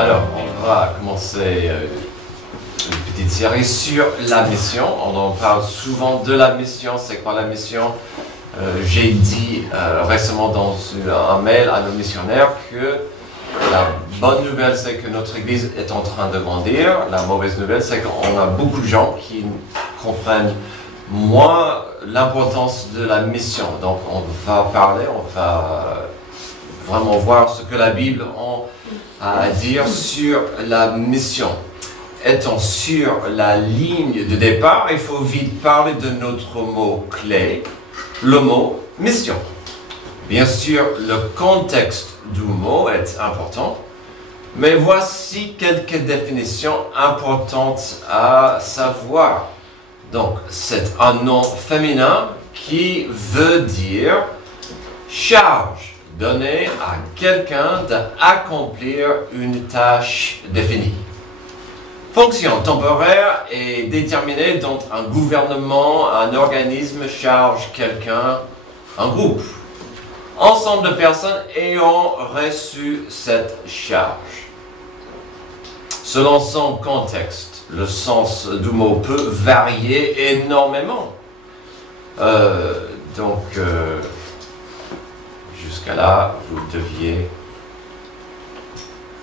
Alors, on va commencer une petite série sur la mission. On en parle souvent de la mission. C'est quoi la mission? J'ai dit récemment dans un mail à nos missionnaires que la bonne nouvelle, c'est que notre Église est en train de grandir. La mauvaise nouvelle, c'est qu'on a beaucoup de gens qui comprennent moins l'importance de la mission. Donc, on va parler, on va vraiment voir ce que la Bible a à dire sur la mission. Étant sur la ligne de départ, il faut vite parler de notre mot clé, le mot mission. Bien sûr, le contexte du mot est important, mais voici quelques définitions importantes à savoir. Donc, c'est un nom féminin qui veut dire charge donnée à quelqu'un d'accomplir une tâche définie. Fonction temporaire est déterminée dont un gouvernement, un organisme charge quelqu'un, un groupe. Ensemble de personnes ayant reçu cette charge. Selon son contexte, le sens du mot peut varier énormément. Jusqu'à là, vous deviez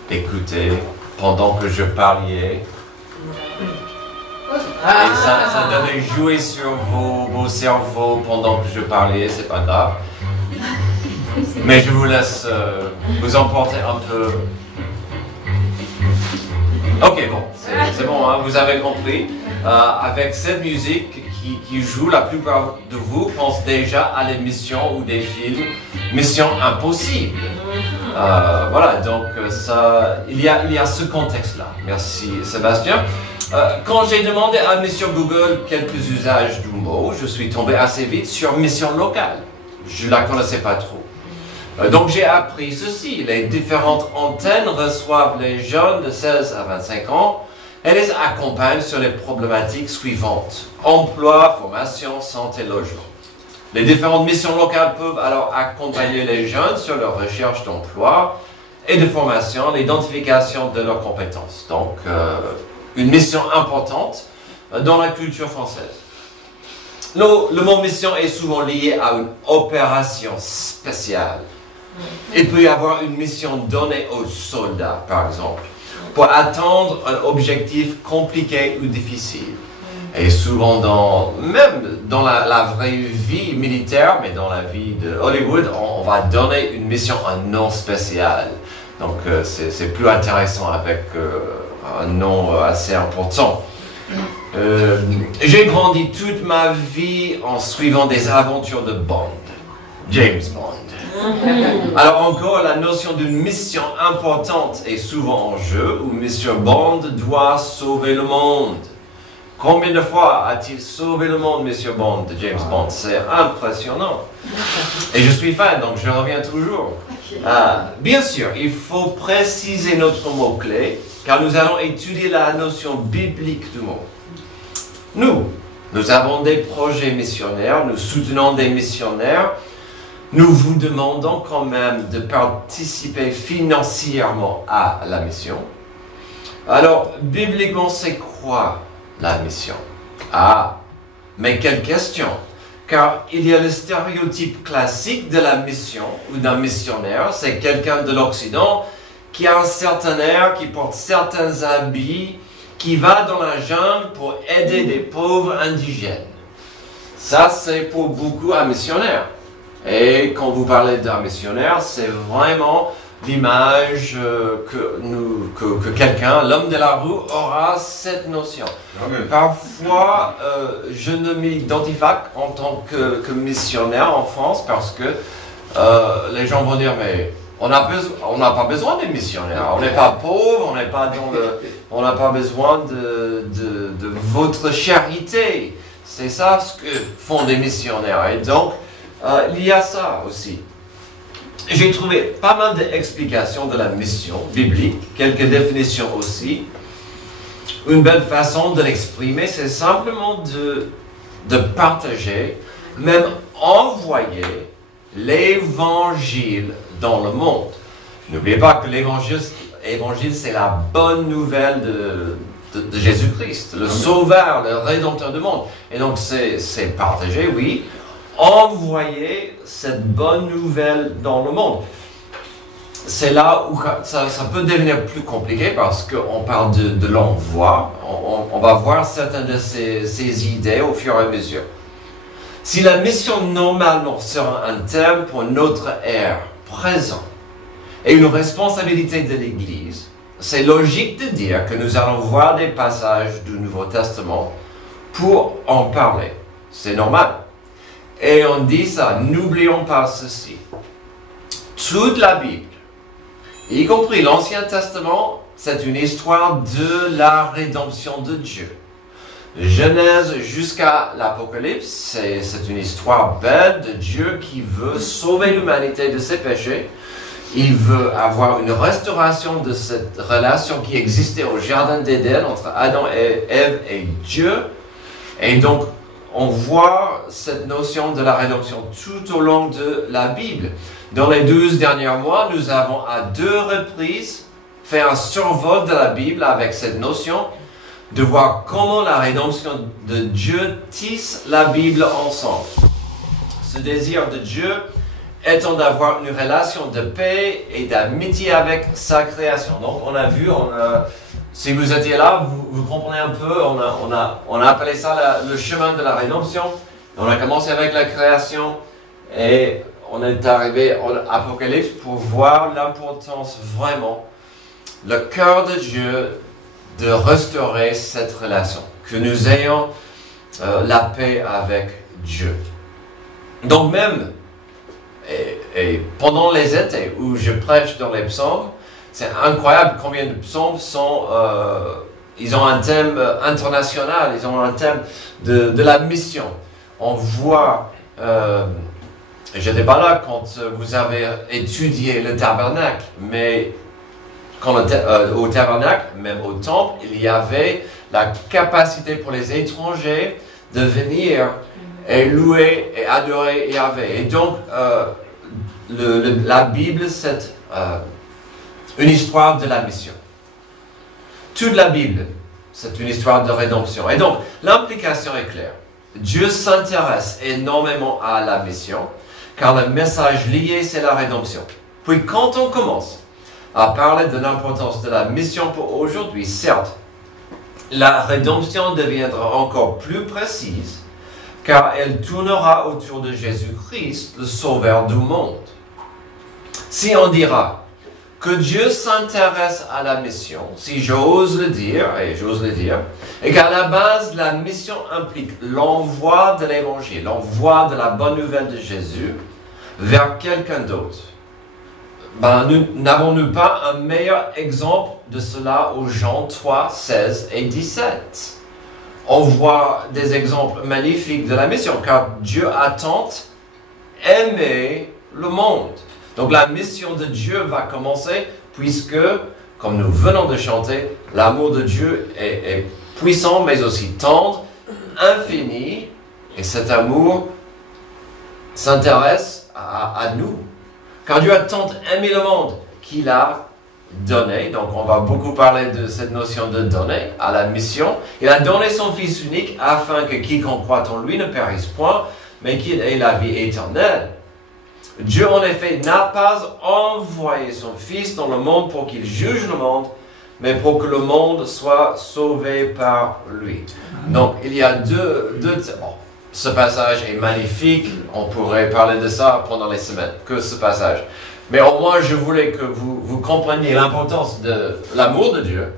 écouter pendant que je parlais. Et ça devait jouer sur vos cerveaux pendant que je parlais, c'est pas grave. Mais je vous laisse vous emporter un peu. Ok, bon, c'est bon, hein, vous avez compris. Avec cette musique qui joue, la plupart de vous pensent déjà à les missions ou des films Mission Impossible. Voilà, donc il y a ce contexte-là. Merci Sébastien. Quand j'ai demandé à Monsieur Google quelques usages du mot, je suis tombé assez vite sur mission locale. Je ne la connaissais pas trop. Donc j'ai appris ceci, les différentes antennes reçoivent les jeunes de 16 à 25 ans et les accompagnent sur les problématiques suivantes: emploi, formation, santé, logement. Les différentes missions locales peuvent alors accompagner les jeunes sur leur recherche d'emploi et de formation, l'identification de leurs compétences. Donc une mission importante dans la culture française. Le mot mission est souvent lié à une opération spéciale. Il peut y avoir une mission donnée aux soldats, par exemple, pour atteindre un objectif compliqué ou difficile. Et souvent, même dans la vraie vie militaire, mais dans la vie de Hollywood, on va donner une mission un nom spécial. Donc c'est plus intéressant avec un nom assez important. J'ai grandi toute ma vie en suivant des aventures de Bond, James Bond. Alors encore, la notion d'une mission importante est souvent en jeu, où M. Bond doit sauver le monde. Combien de fois a-t-il sauvé le monde, M. Bond, de James Bond? C'est impressionnant. Et je suis fan, donc je reviens toujours. Bien sûr, il faut préciser notre mot-clé, car nous allons étudier la notion biblique du mot. Nous avons des projets missionnaires, nous soutenons des missionnaires. Nous vous demandons quand même de participer financièrement à la mission. Alors, bibliquement, c'est quoi la mission? Mais quelle question! Car il y a le stéréotype classique de la mission ou d'un missionnaire, c'est quelqu'un de l'Occident qui a un certain air, qui porte certains habits, qui va dans la jungle pour aider des pauvres indigènes. Ça, c'est pour beaucoup un missionnaire. Et quand vous parlez d'un missionnaire, c'est vraiment l'image que quelqu'un, l'homme de la rue, aura cette notion. Parfois, je ne m'identifie pas en tant que missionnaire en France parce que les gens vont dire, mais on n'a pas besoin des missionnaires, on n'est pas pauvre, on n'a pas besoin de votre charité. C'est ça ce que font des missionnaires. Et donc, il y a ça aussi. J'ai trouvé pas mal d'explications de la mission biblique, quelques définitions aussi. Une belle façon de l'exprimer, c'est simplement de partager, même envoyer l'évangile dans le monde. N'oubliez pas que l'évangile évangile, c'est la bonne nouvelle de Jésus-Christ, le Sauveur, le Rédempteur du monde. Et donc, c'est partager, oui, envoyer cette bonne nouvelle dans le monde. C'est là où ça peut devenir plus compliqué parce qu'on parle de l'envoi. On va voir certaines de ces idées au fur et à mesure. Si la mission normalement sera un thème pour notre ère présente et une responsabilité de l'Église, c'est logique de dire que nous allons voir des passages du Nouveau Testament pour en parler. C'est normal. Et on dit ça, n'oublions pas ceci. Toute la Bible, y compris l'Ancien Testament, c'est une histoire de la rédemption de Dieu. Genèse jusqu'à l'Apocalypse, c'est une histoire belle de Dieu qui veut sauver l'humanité de ses péchés. Il veut avoir une restauration de cette relation qui existait au Jardin d'Éden entre Adam et Ève et Dieu. Et donc, on voit cette notion de la rédemption tout au long de la Bible. Dans les 12 derniers mois, nous avons à 2 reprises fait un survol de la Bible avec cette notion de voir comment la rédemption de Dieu tisse la Bible ensemble. Ce désir de Dieu étant d'avoir une relation de paix et d'amitié avec sa création. Donc on a vu, si vous étiez là, vous comprenez un peu, on a appelé ça le chemin de la rédemption. On a commencé avec la création et on est arrivé à Apocalypse pour voir l'importance vraiment, le cœur de Dieu, de restaurer cette relation, que nous ayons la paix avec Dieu. Donc même, et pendant les étés où je prêche dans les psaumes, c'est incroyable combien de psaumes ils ont un thème international, ils ont un thème de la mission. On voit, je n'étais pas là quand vous avez étudié le tabernacle, mais au tabernacle, même au temple, il y avait la capacité pour les étrangers de venir et louer et adorer Yahvé. Et donc, la Bible, c'est une histoire de la mission. Toute la Bible, c'est une histoire de rédemption. Et donc, l'implication est claire. Dieu s'intéresse énormément à la mission, car le message lié, c'est la rédemption. Puis, quand on commence à parler de l'importance de la mission pour aujourd'hui, certes, la rédemption deviendra encore plus précise, car elle tournera autour de Jésus-Christ, le Sauveur du monde. Si on dira que Dieu s'intéresse à la mission, si j'ose le dire, et qu'à la base, la mission implique l'envoi de l'Évangile, l'envoi de la bonne nouvelle de Jésus vers quelqu'un d'autre, n'avons-nous pas un meilleur exemple de cela aux Jean 3, 16 et 17? On voit des exemples magnifiques de la mission, car Dieu a tant aimé le monde. Donc la mission de Dieu va commencer, puisque, comme nous venons de chanter, l'amour de Dieu est puissant, mais aussi tendre, infini, et cet amour s'intéresse à nous. Car Dieu a tant aimé le monde qu'il a donné, donc on va beaucoup parler de cette notion de donner à la mission. Il a donné son Fils unique afin que quiconque croit en lui ne périsse point, mais qu'il ait la vie éternelle. Dieu en effet n'a pas envoyé son Fils dans le monde pour qu'il juge le monde, mais pour que le monde soit sauvé par lui. Donc il y a deux ce passage est magnifique, on pourrait parler de ça pendant les semaines, que ce passage. Mais au moins, je voulais que vous compreniez l'importance de l'amour de Dieu.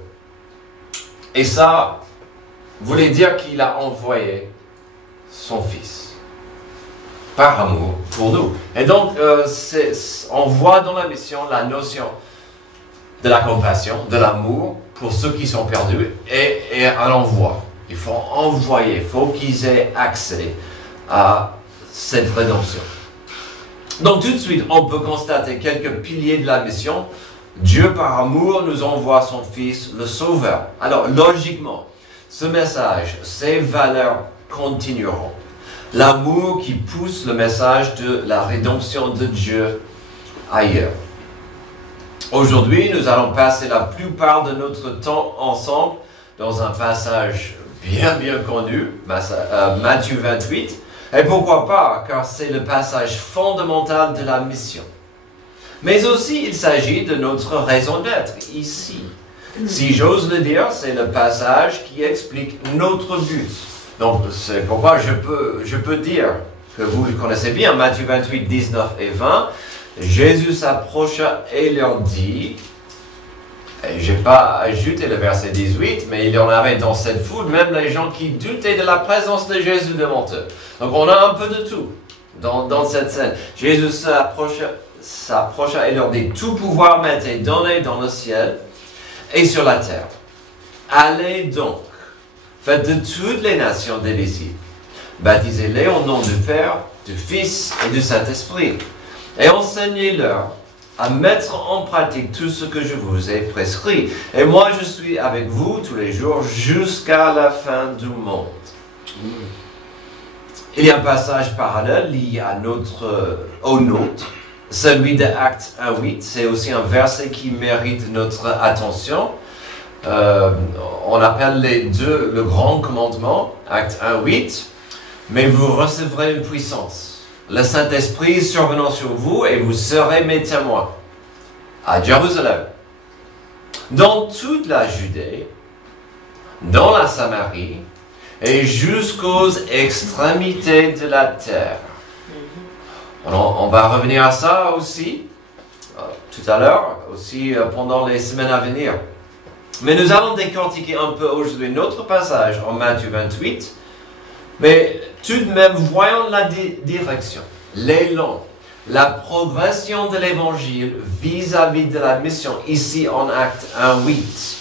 Et ça voulait dire qu'il a envoyé son Fils par amour pour nous. Et donc, on voit dans la mission la notion de la compassion, de l'amour pour ceux qui sont perdus et un envoi. Il faut envoyer, il faut qu'ils aient accès à cette rédemption. Donc tout de suite, on peut constater quelques piliers de la mission. Dieu par amour nous envoie son Fils, le Sauveur. Alors logiquement, ce message, ces valeurs continueront. L'amour qui pousse le message de la rédemption de Dieu ailleurs. Aujourd'hui, nous allons passer la plupart de notre temps ensemble dans un passage bien connu, Matthieu 28. Et pourquoi pas, car c'est le passage fondamental de la mission. Mais aussi, il s'agit de notre raison d'être ici. Si j'ose le dire, c'est le passage qui explique notre but. Donc, c'est pourquoi je peux dire que vous le connaissez bien, Matthieu 28, 19 et 20. Jésus s'approcha et leur dit, et je n'ai pas ajouté le verset 18, mais il y en avait dans cette foule, même les gens qui doutaient de la présence de Jésus devant eux. Donc, on a un peu de tout dans cette scène. Jésus s'approcha et leur dit, tout pouvoir m'a été donné dans le ciel et sur la terre. Allez donc, faites de toutes les nations des disciples, baptisez-les au nom du Père, du Fils et du Saint-Esprit, et enseignez-leur à mettre en pratique tout ce que je vous ai prescrit. Et moi, je suis avec vous tous les jours jusqu'à la fin du monde. Il y a un passage parallèle lié au nôtre, celui de Actes 1.8. C'est aussi un verset qui mérite notre attention. On appelle les deux le grand commandement, Actes 1.8. Mais vous recevrez une puissance, le Saint-Esprit survenant sur vous, et vous serez mes témoins à Jérusalem, dans toute la Judée, dans la Samarie, et jusqu'aux extrémités de la terre. On va revenir à ça aussi, tout à l'heure, aussi pendant les semaines à venir. Mais nous allons décortiquer un peu aujourd'hui notre passage en Matthieu 28, mais tout de même, voyons la direction, l'élan, la progression de l'évangile vis-à-vis de la mission ici en Acte 1.8.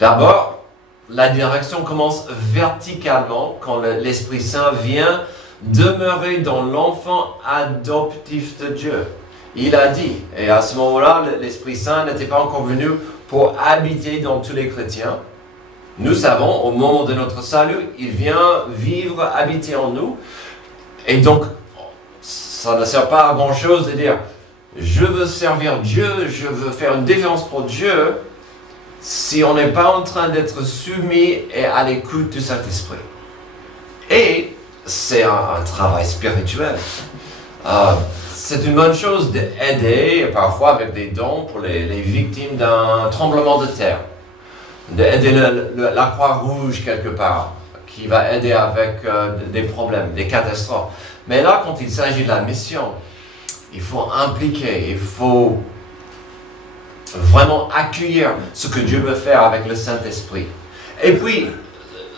D'abord, la direction commence verticalement quand l'Esprit Saint vient demeurer dans l'enfant adoptif de Dieu. Il a dit, et à ce moment-là, l'Esprit Saint n'était pas encore venu pour habiter dans tous les chrétiens. Nous savons, au moment de notre salut, il vient vivre, habiter en nous. Et donc, ça ne sert pas à grand-chose de dire « je veux servir Dieu, je veux faire une différence pour Dieu » si on n'est pas en train d'être soumis et à l'écoute du Saint-Esprit. Et c'est un travail spirituel. C'est une bonne chose d'aider, parfois avec des dons, pour les victimes d'un tremblement de terre. D'aider la Croix-Rouge quelque part, qui va aider avec des problèmes, des catastrophes. Mais là, quand il s'agit de la mission, il faut impliquer, il faut vraiment accueillir ce que Dieu veut faire avec le Saint-Esprit. Et puis,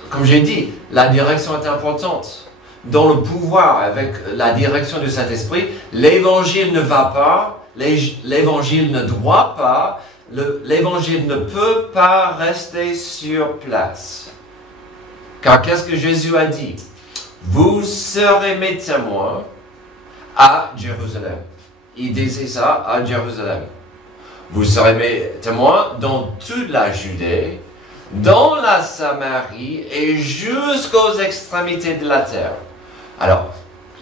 comme j'ai dit, la direction est importante. Dans le pouvoir, avec la direction du Saint-Esprit, l'évangile ne va pas, l'évangile ne doit pas, l'évangile ne peut pas rester sur place. Car qu'est-ce que Jésus a dit? Vous serez mes témoins à Jérusalem. Il disait ça à Jérusalem. Vous serez mes témoins dans toute la Judée, dans la Samarie et jusqu'aux extrémités de la terre. Alors,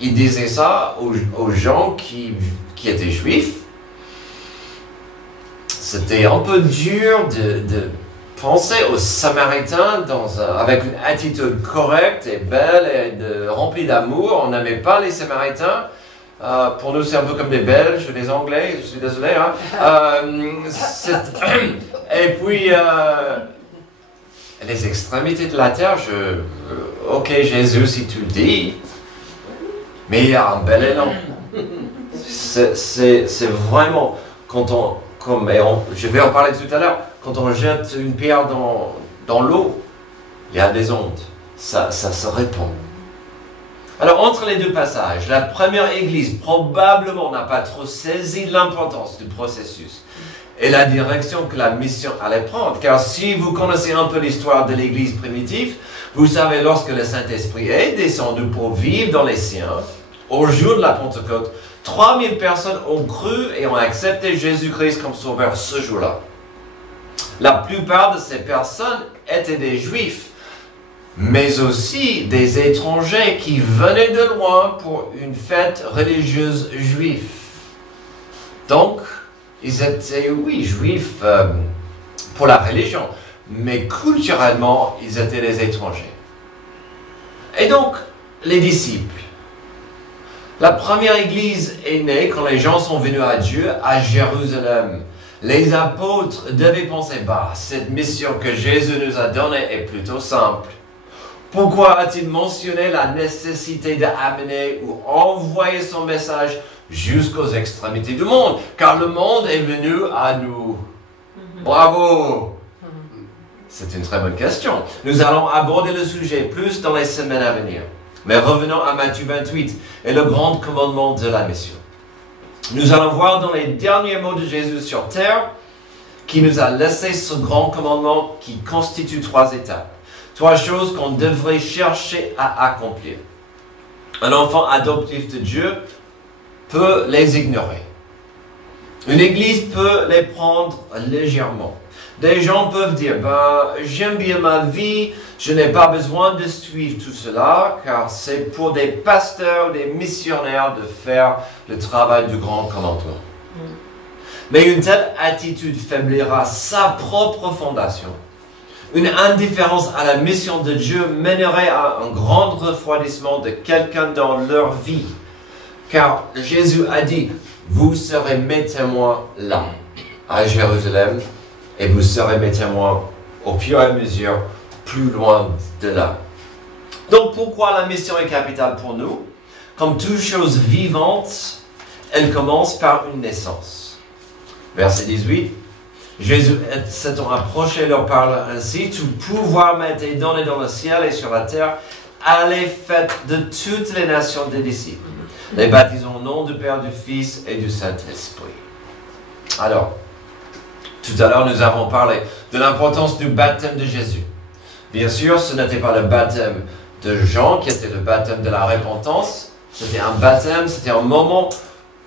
il disait ça aux gens qui étaient juifs. C'était un peu dur de penser aux Samaritains avec une attitude correcte et belle et remplie d'amour. On n'aimait pas les Samaritains. Pour nous, c'est un peu comme des Belges, des Anglais, je suis désolé. Et puis, les extrémités de la terre, ok Jésus, si tu le dis, mais il y a un bel élan. C'est vraiment, je vais en parler tout à l'heure, quand on jette une pierre dans l'eau, il y a des ondes, ça se répand. Alors, entre les deux passages, la première église probablement n'a pas trop saisi l'importance du processus et la direction que la mission allait prendre. Car si vous connaissez un peu l'histoire de l'église primitive, vous savez, lorsque le Saint-Esprit est descendu pour vivre dans les siens, au jour de la Pentecôte, 3000 personnes ont cru et ont accepté Jésus-Christ comme sauveur ce jour-là. La plupart de ces personnes étaient des Juifs, mais aussi des étrangers qui venaient de loin pour une fête religieuse juive. Donc, ils étaient, oui, juifs pour la religion, mais culturellement, ils étaient des étrangers. Et donc, les disciples. La première église est née quand les gens sont venus à Dieu à Jérusalem. Les apôtres devaient penser, cette mission que Jésus nous a donnée est plutôt simple. Pourquoi a-t-il mentionné la nécessité d'amener ou envoyer son message jusqu'aux extrémités du monde? Car le monde est venu à nous. Bravo! C'est une très bonne question. Nous allons aborder le sujet plus dans les semaines à venir. Mais revenons à Matthieu 28 et le grand commandement de la mission. Nous allons voir dans les derniers mots de Jésus sur terre qui nous a laissé ce grand commandement qui constitue 3 étapes. 3 choses qu'on devrait chercher à accomplir. Un enfant adoptif de Dieu peut les ignorer. Une église peut les prendre légèrement. Des gens peuvent dire, j'aime bien ma vie, je n'ai pas besoin de suivre tout cela, car c'est pour des pasteurs, des missionnaires de faire le travail du grand commandement. Mais une telle attitude faiblira sa propre fondation. Une indifférence à la mission de Dieu mènerait à un grand refroidissement de quelqu'un dans leur vie. Car Jésus a dit, vous serez mes témoins là, à Jérusalem, et vous serez mes témoins au fur et à mesure plus loin de là. Donc pourquoi la mission est capitale pour nous? Comme toute chose vivante, elle commence par une naissance. Verset 18. Jésus s'étant approché leur parle ainsi, tout pouvoir m'a été donné dans le ciel et sur la terre. Allez, faites de toutes les nations des disciples, les baptisons au nom du Père, du Fils et du Saint-Esprit. Alors, tout à l'heure, nous avons parlé de l'importance du baptême de Jésus. Bien sûr, ce n'était pas le baptême de Jean qui était le baptême de la repentance. C'était un baptême, c'était un moment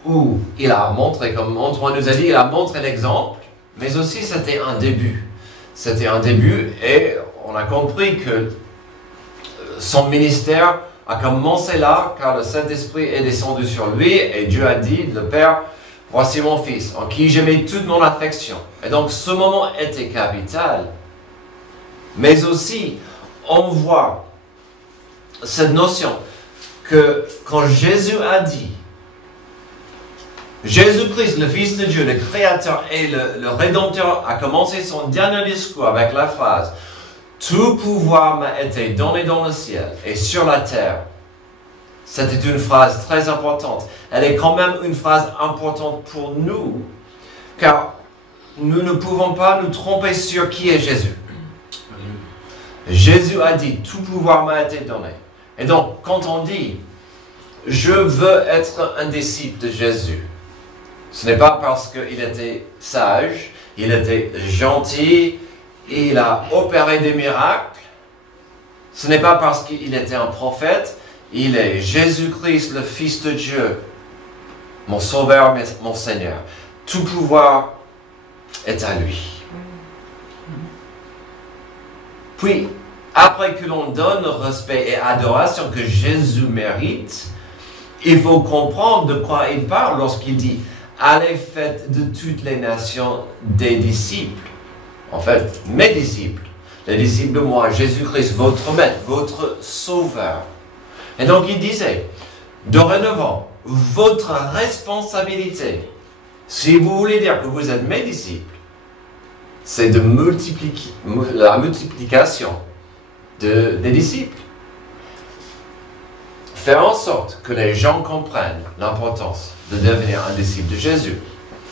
où il a montré, comme Antoine nous a dit, il a montré l'exemple, mais aussi c'était un début. C'était un début et on a compris que son ministère a commencé là, car le Saint-Esprit est descendu sur lui et Dieu a dit, le Père, voici mon Fils, en qui je mets toute mon affection. Et donc ce moment était capital. Mais aussi, on voit cette notion que quand Jésus a dit, Jésus-Christ, le Fils de Dieu, le Créateur et le Rédempteur, a commencé son dernier discours avec la phrase « Tout pouvoir m'a été donné dans le ciel et sur la terre ». C'était une phrase très importante. Elle est quand même une phrase importante pour nous, car nous ne pouvons pas nous tromper sur qui est Jésus. Jésus a dit « Tout pouvoir m'a été donné ». Et donc, quand on dit « Je veux être un disciple de Jésus », ce n'est pas parce qu'il était sage, il était gentil, il a opéré des miracles. Ce n'est pas parce qu'il était un prophète, il est Jésus-Christ, le Fils de Dieu, mon Sauveur, mon Seigneur. Tout pouvoir est à lui. Puis, après que l'on donne respect et adoration que Jésus mérite, il faut comprendre de quoi il parle lorsqu'il dit « Allez, faites de toutes les nations des disciples ». En fait, mes disciples, les disciples de moi, Jésus-Christ, votre maître, votre sauveur. Et donc il disait, dorénavant, votre responsabilité, si vous voulez dire que vous êtes mes disciples, c'est de la multiplication des disciples. Faire en sorte que les gens comprennent l'importance de devenir un disciple de Jésus.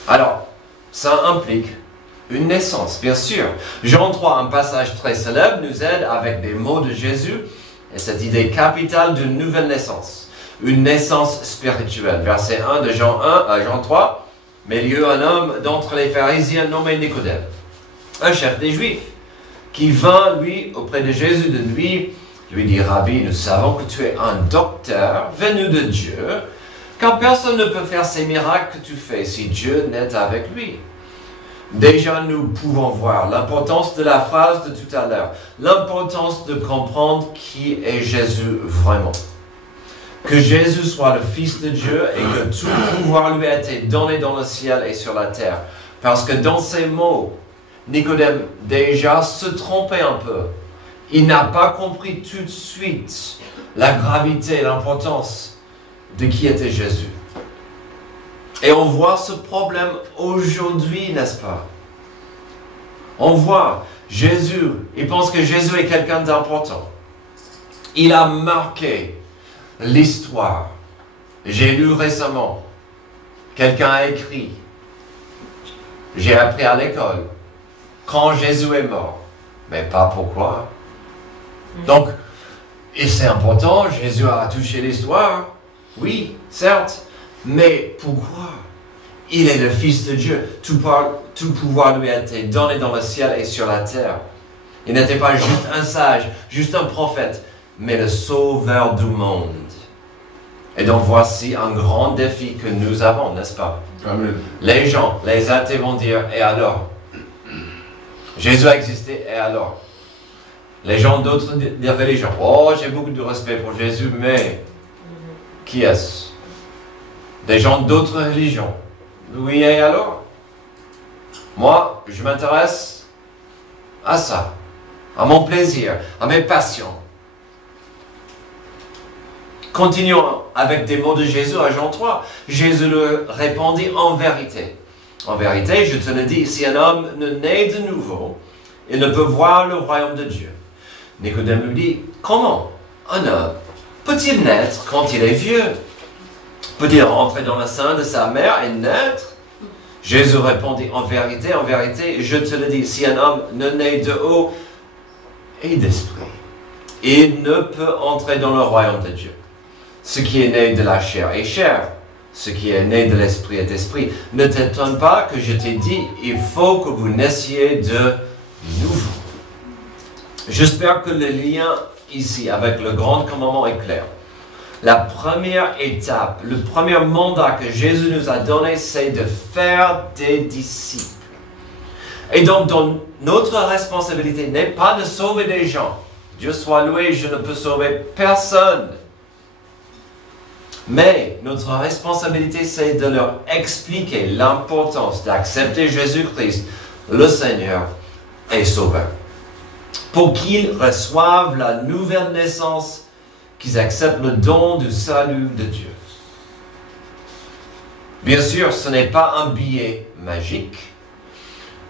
Alors, ça implique une naissance, bien sûr. Jean 3, un passage très célèbre, nous aide avec des mots de Jésus et cette idée capitale d'une nouvelle naissance. Une naissance spirituelle. Verset 1 de Jean 3. Mais il y eut un homme d'entre les pharisiens nommé Nicodème, un chef des Juifs, qui vint, lui, auprès de Jésus de nuit, lui dit, Rabbi, nous savons que tu es un docteur venu de Dieu, car personne ne peut faire ces miracles que tu fais si Dieu n'est avec lui. Déjà, nous pouvons voir l'importance de la phrase de tout à l'heure, l'importance de comprendre qui est Jésus vraiment. que Jésus soit le Fils de Dieu et que tout pouvoir lui a été donné dans le ciel et sur la terre. Parce que dans ces mots, Nicodème déjà se trompait un peu. Il n'a pas compris tout de suite la gravité et l'importance de qui était Jésus. Et on voit ce problème aujourd'hui, n'est-ce pas? On voit Jésus, il pense que Jésus est quelqu'un d'important. Il a marqué l'histoire. J'ai lu récemment, quelqu'un a écrit, j'ai appris à l'école, quand Jésus est mort, mais pas pourquoi. Donc, et c'est important, Jésus a touché l'histoire, oui, certes, mais pourquoi? Il est le Fils de Dieu, tout pouvoir lui a été donné dans le ciel et sur la terre. Il n'était pas juste un sage, juste un prophète, mais le sauveur du monde. Et donc voici un grand défi que nous avons, n'est-ce pas? Amen. Les gens, les athées vont dire, et alors? Jésus a existé, et alors? Les gens d'autres des religions, oh, j'ai beaucoup de respect pour Jésus, mais qui est-ce? Des gens d'autres religions. Oui, et alors? Moi, je m'intéresse à ça, à mon plaisir, à mes passions. Continuons avec des mots de Jésus à Jean 3. Jésus leur répondit en vérité. En vérité, je te le dis, si un homme ne naît de nouveau, il ne peut voir le royaume de Dieu. Nicodème lui dit, comment un homme peut-il naître quand il est vieux? Peut-il rentrer dans le sein de sa mère et naître? Jésus répondit, en vérité, je te le dis, si un homme ne naît de haut et d'esprit, il ne peut entrer dans le royaume de Dieu. Ce qui est né de la chair est chair, ce qui est né de l'esprit est esprit. Ne t'étonne pas que je t'ai dit, il faut que vous naissiez de nouveau. J'espère que le lien ici avec le grand commandement est clair. La première étape, le premier mandat que Jésus nous a donné, c'est de faire des disciples. Et donc, notre responsabilité n'est pas de sauver des gens. Dieu soit loué, je ne peux sauver personne. Mais notre responsabilité, c'est de leur expliquer l'importance d'accepter Jésus-Christ, le Seigneur et Sauveur, pour qu'ils reçoivent la nouvelle naissance, qu'ils acceptent le don du salut de Dieu. Bien sûr, ce n'est pas un billet magique.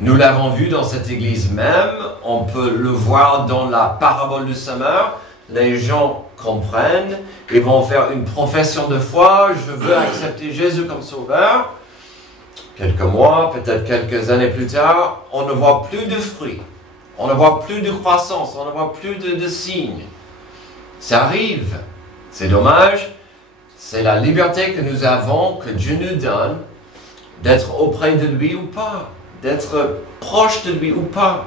Nous l'avons vu dans cette église même, on peut le voir dans la parabole du semeur. Les gens comprennent, ils vont faire une profession de foi, je veux accepter Jésus comme sauveur. Quelques mois, peut-être quelques années plus tard, on ne voit plus de fruits, on ne voit plus de croissance, on ne voit plus de signes. Ça arrive, c'est dommage, c'est la liberté que nous avons, que Dieu nous donne, d'être auprès de lui ou pas, d'être proche de lui ou pas.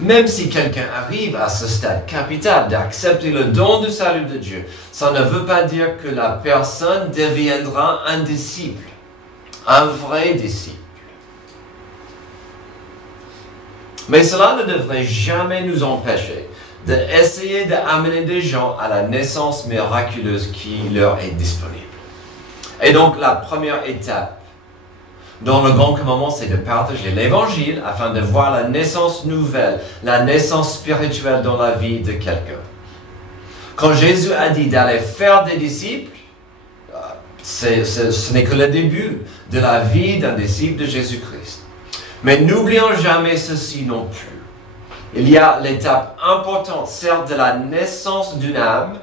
Même si quelqu'un arrive à ce stade capital d'accepter le don du salut de Dieu, ça ne veut pas dire que la personne deviendra un disciple, un vrai disciple. Mais cela ne devrait jamais nous empêcher d'essayer d'amener des gens à la naissance miraculeuse qui leur est disponible. Et donc la première étape dans le grand commandement, c'est de partager l'évangile afin de voir la naissance nouvelle, la naissance spirituelle dans la vie de quelqu'un. Quand Jésus a dit d'aller faire des disciples, ce n'est que le début de la vie d'un disciple de Jésus-Christ. Mais n'oublions jamais ceci non plus. Il y a l'étape importante, certes, de la naissance d'une âme,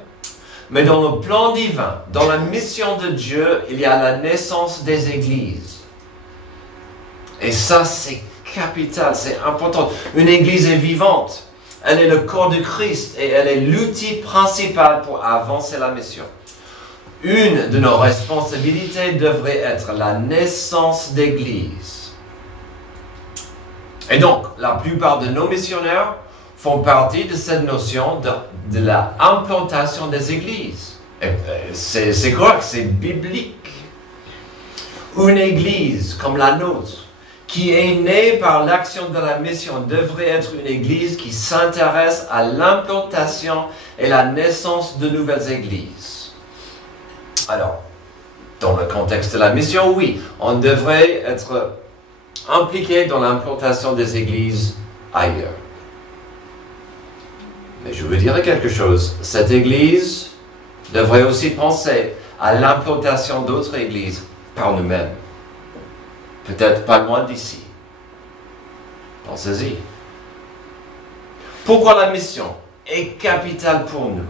mais dans le plan divin, dans la mission de Dieu, il y a la naissance des églises. Et ça, c'est capital, c'est important. Une église est vivante. Elle est le corps de Christ et elle est l'outil principal pour avancer la mission. Une de nos responsabilités devrait être la naissance d'église. Et donc, la plupart de nos missionnaires font partie de cette notion de la implantation des églises. C'est correct, c'est biblique. Une église comme la nôtre, qui est née par l'action de la mission devrait être une église qui s'intéresse à l'implantation et la naissance de nouvelles églises. Alors, dans le contexte de la mission, oui, on devrait être impliqué dans l'implantation des églises ailleurs. Mais je vous dirais quelque chose, cette église devrait aussi penser à l'implantation d'autres églises par nous-mêmes. Peut-être pas loin d'ici. Pensez-y. Pourquoi la mission est capitale pour nous?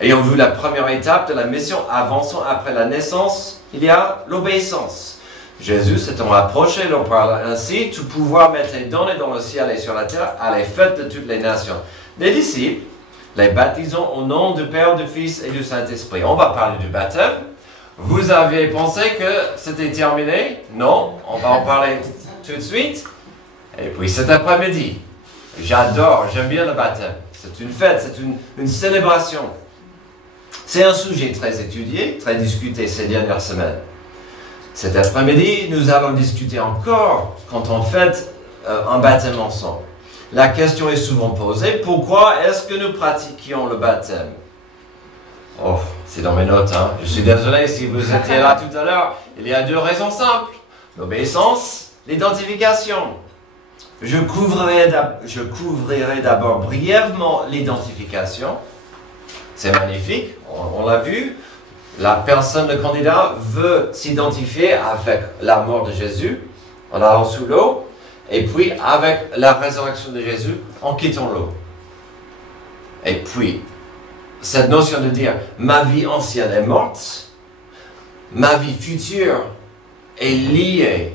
Ayant vu la première étape de la mission, avançons après la naissance, il y a l'obéissance. Jésus s'étant approché, leur parla ainsi, tout pouvoir m'était donné dans le ciel et sur la terre, allez, faites de toutes les nations. Les disciples, les baptisons au nom du Père, du Fils et du Saint-Esprit. On va parler du baptême. Vous aviez pensé que c'était terminé? Non, on va en parler tout de suite. Et puis cet après-midi, j'aime bien le baptême. C'est une fête, c'est une célébration. C'est un sujet très étudié, très discuté ces dernières semaines. Cet après-midi, nous allons discuter encore quand on fête un baptême ensemble. La question est souvent posée, pourquoi est-ce que nous pratiquions le baptême? Oh, c'est dans mes notes, hein. Je suis désolé si vous étiez là tout à l'heure. Il y a 2 raisons simples. L'obéissance, l'identification. Je couvrirai d'abord brièvement l'identification. C'est magnifique, on l'a vu. La personne, le candidat, veut s'identifier avec la mort de Jésus en allant sous l'eau, et puis avec la résurrection de Jésus en quittant l'eau. Et puis, cette notion de dire « ma vie ancienne est morte », ma vie future est liée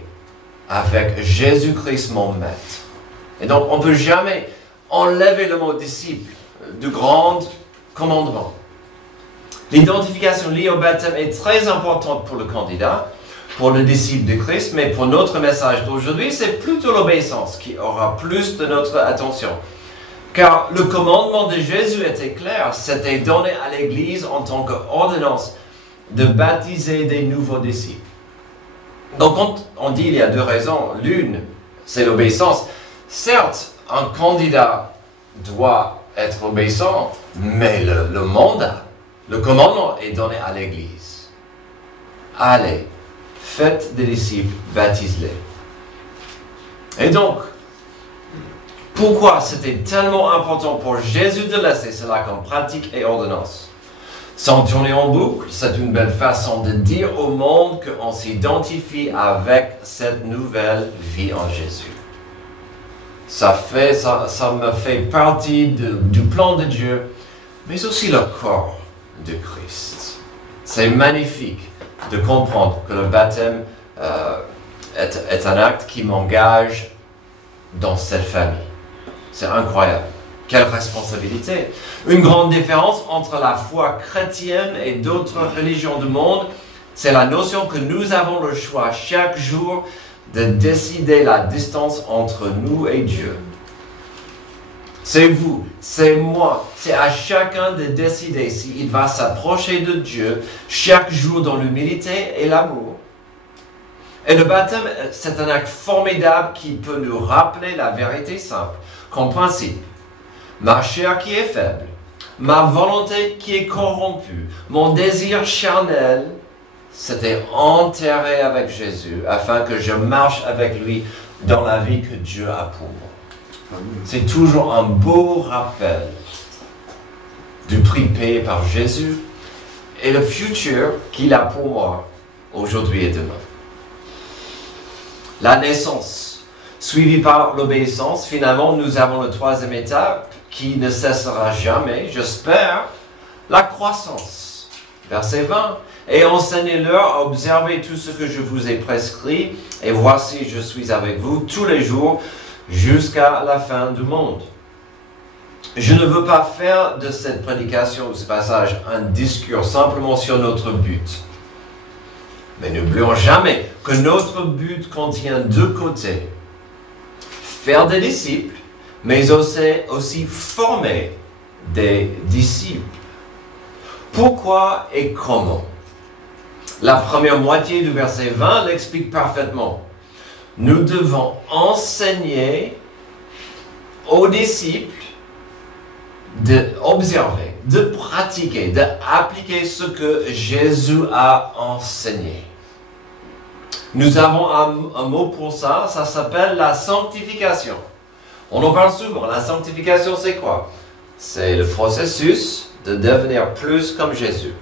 avec Jésus-Christ mon maître. Et donc, on ne peut jamais enlever le mot disciple du grand commandement. L'identification liée au baptême est très importante pour le candidat, pour le disciple de Christ, mais pour notre message d'aujourd'hui, c'est plutôt l'obéissance qui aura plus de notre attention. Car le commandement de Jésus était clair, c'était donné à l'Église en tant qu'ordonnance de baptiser des nouveaux disciples. Donc on dit il y a 2 raisons. L'une, c'est l'obéissance. Certes, un candidat doit être obéissant, mais le mandat, le commandement est donné à l'Église. Allez, faites des disciples, baptisez-les. Et donc, pourquoi c'était tellement important pour Jésus de laisser cela comme pratique et ordonnance? Sans tourner en boucle, c'est une belle façon de dire au monde qu'on s'identifie avec cette nouvelle vie en Jésus. Ça me fait partie du plan de Dieu, mais aussi le corps de Christ. C'est magnifique de comprendre que le baptême est un acte qui m'engage dans cette famille. C'est incroyable. Quelle responsabilité! Une grande différence entre la foi chrétienne et d'autres religions du monde, c'est la notion que nous avons le choix chaque jour de décider la distance entre nous et Dieu. C'est vous, c'est moi, c'est à chacun de décider s'il va s'approcher de Dieu chaque jour dans l'humilité et l'amour. Et le baptême, c'est un acte formidable qui peut nous rappeler la vérité simple, comme principe. Ma chair qui est faible, ma volonté qui est corrompue, mon désir charnel, c'était enterré avec Jésus afin que je marche avec lui dans la vie que Dieu a pour moi. C'est toujours un beau rappel du prix payé par Jésus et le futur qu'il a pour moi aujourd'hui et demain. La naissance, suivie par l'obéissance, finalement nous avons la 3e étape qui ne cessera jamais, j'espère, la croissance. Verset 20. Et enseignez-leur à observer tout ce que je vous ai prescrit, et voici, je suis avec vous tous les jours jusqu'à la fin du monde. Je ne veux pas faire de cette prédication, de ce passage, un discours simplement sur notre but. Mais n'oublions jamais que notre but contient 2 côtés. Faire des disciples, mais aussi former des disciples. Pourquoi et comment? La première moitié du verset 20 l'explique parfaitement. nous devons enseigner aux disciples d'observer, de pratiquer, d'appliquer ce que Jésus a enseigné. Nous avons un mot pour ça, ça s'appelle la sanctification. On en parle souvent. La sanctification, c'est quoi? C'est le processus de devenir plus comme Jésus.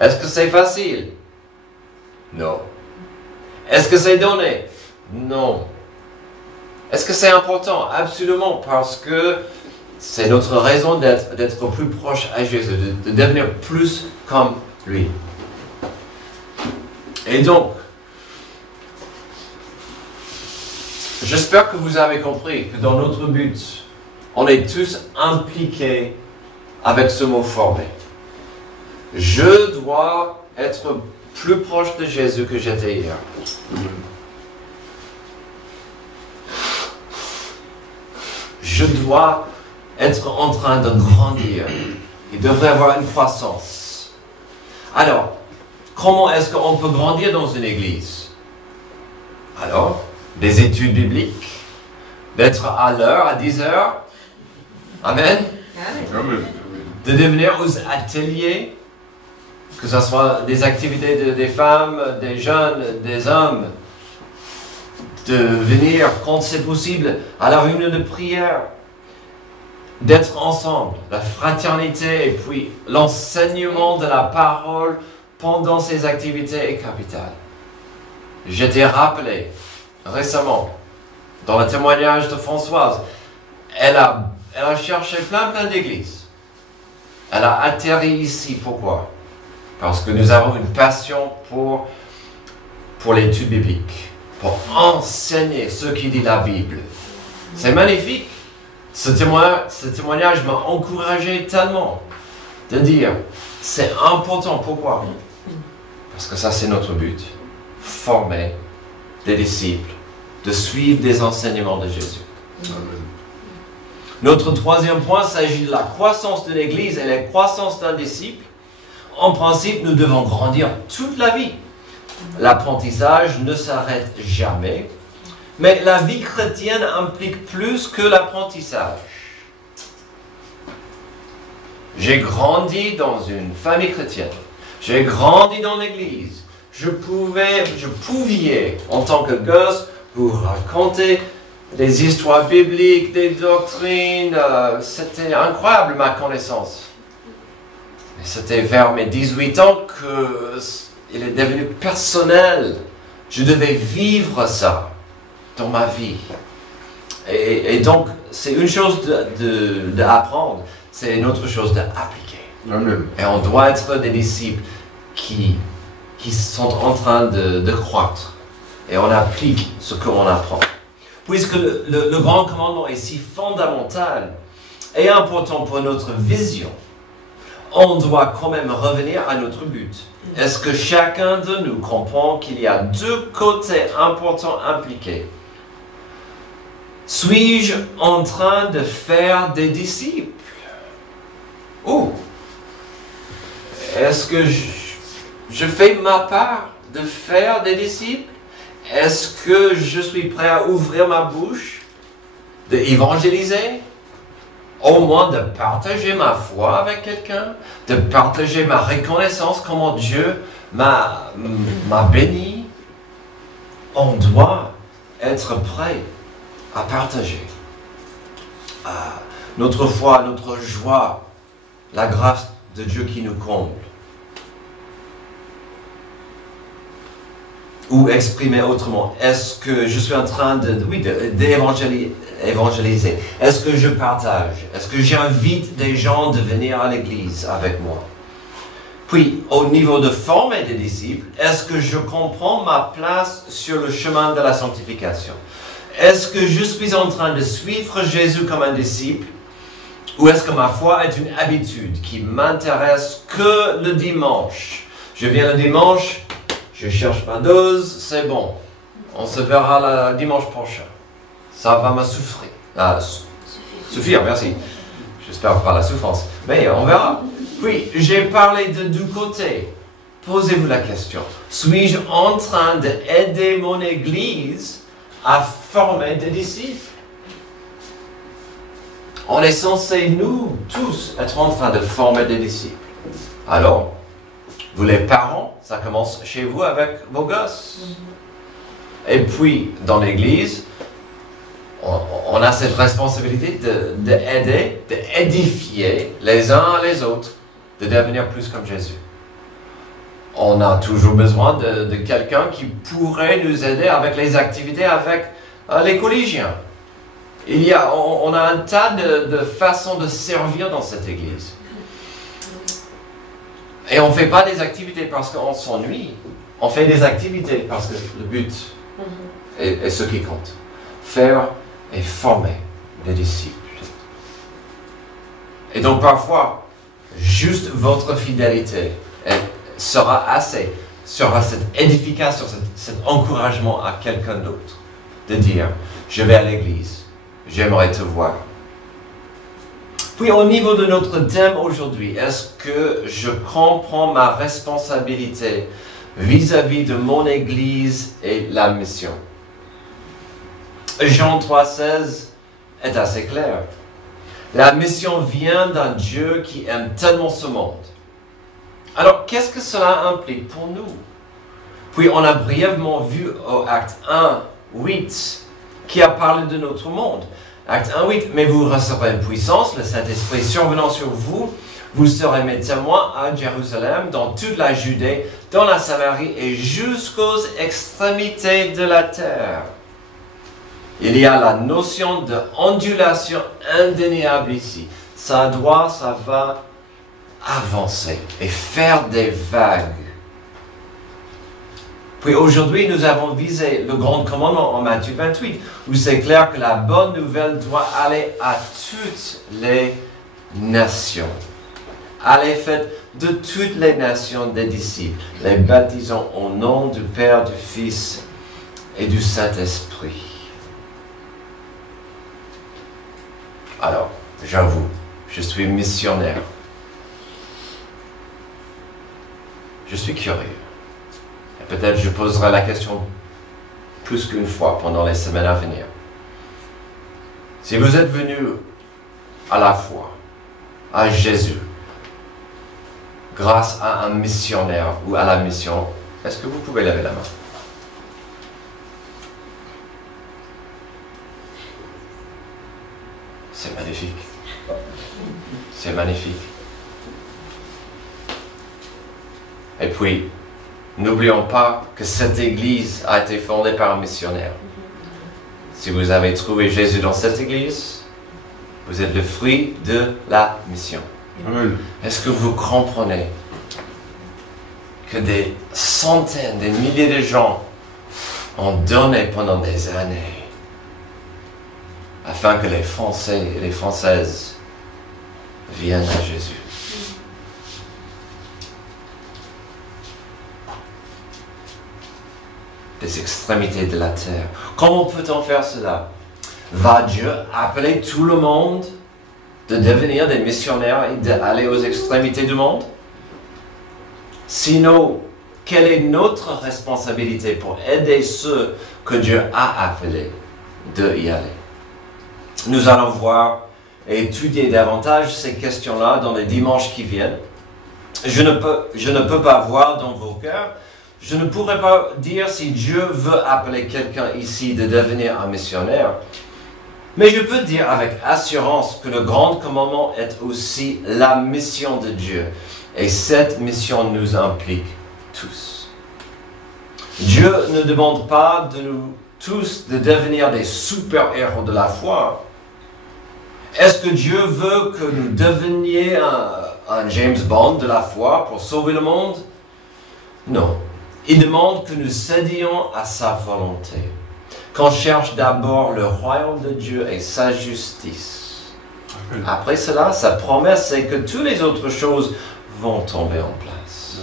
Est-ce que c'est facile? Non. Est-ce que c'est donné? Non. Est-ce que c'est important? Absolument, parce que c'est notre raison d'être plus proche à Jésus, de devenir plus comme lui. Et donc, j'espère que vous avez compris que dans notre but, on est tous impliqués avec ce mot formé. Je dois être plus proche de Jésus que j'étais hier. Je dois être en train de grandir. Il devrait avoir une croissance. Alors, comment est-ce qu'on peut grandir dans une église? Alors, des études bibliques, d'être à l'heure, à 10 heures. Amen. Amen. De devenir aux ateliers, que ce soit des activités des femmes, des jeunes, des hommes, de venir quand c'est possible à la réunion de prière, d'être ensemble, la fraternité et puis l'enseignement de la parole pendant ces activités est capital. J'étais rappelé récemment dans le témoignage de Françoise, elle a cherché plein d'églises. Elle a atterri ici. Pourquoi? Parce que nous avons une passion pour l'étude biblique, pour enseigner ce qui dit la Bible. C'est magnifique. Ce témoignage m'a encouragé tellement de dire, c'est important. Pourquoi? Parce que ça, c'est notre but. Former des disciples, de suivre des enseignements de Jésus. Amen. Notre troisième point s'agit de la croissance de l'Église et la croissance d'un disciple. En principe, nous devons grandir toute la vie. L'apprentissage ne s'arrête jamais, mais la vie chrétienne implique plus que l'apprentissage. J'ai grandi dans une famille chrétienne. J'ai grandi dans l'Église. Je pouvais, en tant que gosse, vous raconter des histoires bibliques, des doctrines. C'était incroyable ma connaissance. Et c'était vers mes 18 ans qu'il est devenu personnel. Je devais vivre ça dans ma vie. Et donc, c'est une chose d'apprendre, c'est une autre chose d'appliquer. Amen. Et on doit être des disciples qui sont en train de croître. Et on applique ce qu'on apprend. Puisque le grand commandement est si fondamental et important pour notre vision, on doit quand même revenir à notre but. Est-ce que chacun de nous comprend qu'il y a deux côtés importants impliqués? Suis-je en train de faire des disciples? Ou est-ce que je fais ma part de faire des disciples? Est-ce que je suis prêt à ouvrir ma bouche, d'évangéliser? Au moins de partager ma foi avec quelqu'un, de partager ma reconnaissance, comment Dieu m'a béni. On doit être prêt à partager notre foi, notre joie, la grâce de Dieu qui nous comble. Ou exprimer autrement, est-ce que je suis en train d'évangéliser? Est-ce que je partage? Est-ce que j'invite des gens de venir à l'église avec moi? Puis, au niveau de former des disciples, est-ce que je comprends ma place sur le chemin de la sanctification? Est-ce que je suis en train de suivre Jésus comme un disciple? Ou est-ce que ma foi est une habitude qui m'intéresse que le dimanche? Je viens le dimanche, je cherche ma dose, c'est bon. On se verra le dimanche prochain. Ça va me suffire, merci. J'espère pas la souffrance, mais on verra. Puis, j'ai parlé de deux côtés. Posez-vous la question. Suis-je en train d'aider mon Église à former des disciples. On est censé, nous tous, être en train de former des disciples. Alors, vous les parents, ça commence chez vous avec vos gosses. Et puis, dans l'Église, on a cette responsabilité d'aider, d'édifier les uns les autres, de devenir plus comme Jésus. On a toujours besoin de quelqu'un qui pourrait nous aider avec les activités avec les collégiens. On a un tas de façons de servir dans cette Église. Et on ne fait pas des activités parce qu'on s'ennuie. On fait des activités parce que le but est ce qui compte. Faire et former des disciples. Et donc parfois, juste votre fidélité sera cette édification, cet encouragement à quelqu'un d'autre. De dire, je vais à l'église, j'aimerais te voir. Puis au niveau de notre thème aujourd'hui, est-ce que je comprends ma responsabilité vis-à-vis de mon Église et la mission? Jean 3,16 est assez clair. La mission vient d'un Dieu qui aime tellement ce monde. Alors, qu'est-ce que cela implique pour nous? Puis on a brièvement vu au acte 1, 8, qui a parlé de notre monde. Acte 1, 8, mais vous recevrez une puissance, le Saint-Esprit survenant sur vous, vous serez mes témoins à Jérusalem, dans toute la Judée, dans la Samarie et jusqu'aux extrémités de la terre. Il y a la notion d'ondulation indéniable ici. Ça va avancer et faire des vagues. Puis aujourd'hui, nous avons visé le grand commandement en Matthieu 28, où c'est clair que la bonne nouvelle doit aller à toutes les nations. Allez, faites de toutes les nations des disciples, les baptisant au nom du Père, du Fils et du Saint-Esprit. Alors, j'avoue, je suis missionnaire. Je suis curieux. Et peut-être je poserai la question plus qu'une fois pendant les semaines à venir. Si vous êtes venu à la foi, à Jésus, grâce à un missionnaire ou à la mission, est-ce que vous pouvez lever la main? C'est magnifique. C'est magnifique. Et puis, n'oublions pas que cette Église a été fondée par un missionnaire. Si vous avez trouvé Jésus dans cette Église, vous êtes le fruit de la mission. Est-ce que vous comprenez que des centaines, des milliers de gens ont donné pendant des années afin que les Français et les Françaises viennent à Jésus? Des extrémités de la terre. Comment peut-on faire cela? Va Dieu appeler tout le monde de devenir des missionnaires et d'aller aux extrémités du monde? Sinon, quelle est notre responsabilité pour aider ceux que Dieu a appelés de y aller? Nous allons voir et étudier davantage ces questions-là dans les dimanches qui viennent. Je ne peux pas voir dans vos cœurs. Je ne pourrais pas dire si Dieu veut appeler quelqu'un ici de devenir un missionnaire. Mais je peux dire avec assurance que le grand commandement est aussi la mission de Dieu. Et cette mission nous implique tous. Dieu ne demande pas de nous tous de devenir des super-héros de la foi. Est-ce que Dieu veut que nous devenions un James Bond de la foi pour sauver le monde? Non. Il demande que nous cédions à sa volonté, qu'on cherche d'abord le royaume de Dieu et sa justice. Après cela, sa promesse, c'est que toutes les autres choses vont tomber en place,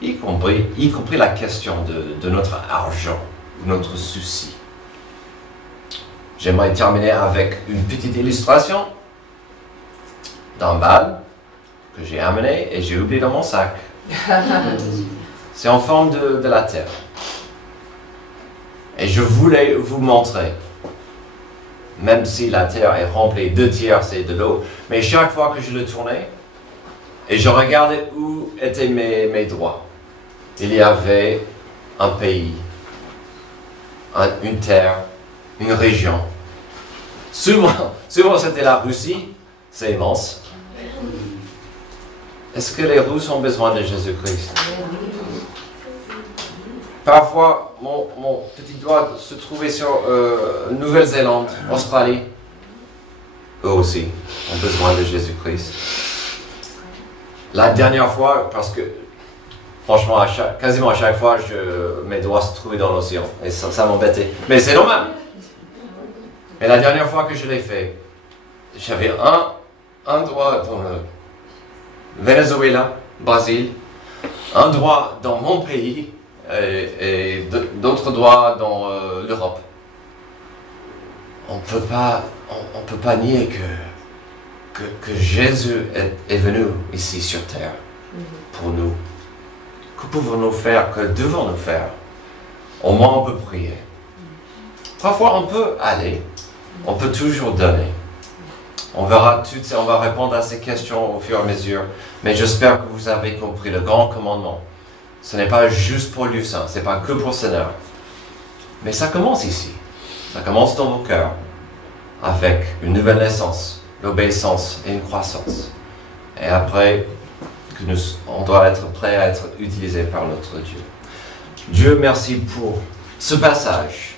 y compris la question de notre argent, notre souci. J'aimerais terminer avec une petite illustration d'un bal que j'ai amené et j'ai oublié dans mon sac. C'est en forme de la terre. Et je voulais vous montrer, même si la terre est remplie, 2/3 c'est de l'eau, mais chaque fois que je le tournais, et je regardais où étaient mes doigts, il y avait un pays, une terre, une région. Souvent c'était la Russie, c'est immense. Est-ce que les Russes ont besoin de Jésus-Christ? Parfois, mon petit doigt se trouvait sur Nouvelle-Zélande, Australie. Eux aussi ont besoin de Jésus-Christ. La dernière fois, parce que franchement, quasiment à chaque fois, mes doigts se trouvaient dans l'océan. Et ça m'embêtait. Mais c'est normal. Et la dernière fois que je l'ai fait, j'avais un doigt dans le Venezuela, Brésil, un doigt dans mon pays et d'autres doigts dans l'Europe. On ne peut pas nier que Jésus est venu ici sur terre pour nous. Que pouvons-nous faire? Que devons-nous faire? Au moins on peut prier. Parfois on peut aller, on peut toujours donner. On verra on va répondre à ces questions au fur et à mesure. Mais j'espère que vous avez compris le grand commandement. Ce n'est pas juste pour Lucin, ce n'est pas que pour le Seigneur. Mais ça commence ici. Ça commence dans vos cœurs. Avec une nouvelle naissance, l'obéissance et une croissance. Et après, on doit être prêt à être utilisé par notre Dieu. Dieu, merci pour ce passage,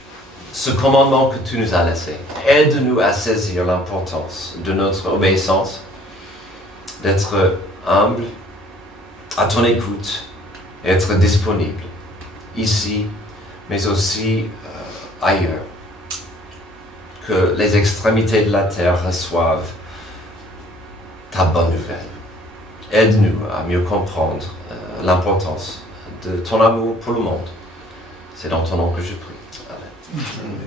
ce commandement que tu nous as laissé. Aide-nous à saisir l'importance de notre obéissance, d'être humble, à ton écoute, et être disponible, ici, mais aussi ailleurs. Que les extrémités de la terre reçoivent ta bonne nouvelle. Aide-nous à mieux comprendre l'importance de ton amour pour le monde. C'est dans ton nom que je prie. Amen.